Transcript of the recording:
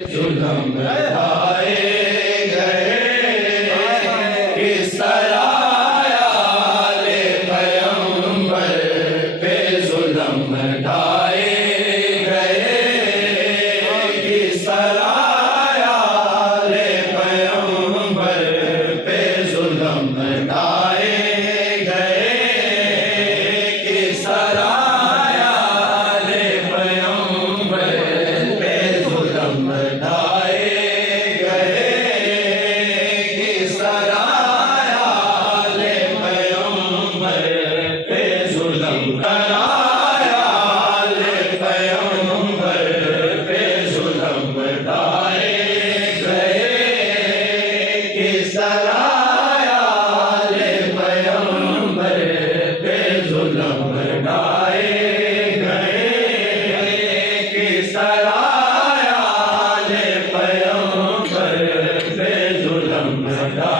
जुल्म ढाए गए किस तरह आले पैगंबर पे जुल्म ढाए गए किस तरह आले पैगंबर पे जुल्म ढाए गए किस तरह आले पैगंबर पे जुल्म ढाए गए किस तरह आले पैगंबर पे जुल्म आले पैगंबर पे जुल्म ढाए गए किस तरह आले पैगंबर पे जुल्म ढाए गए किस तरह आले पैगंबर पे जुल्म ढाए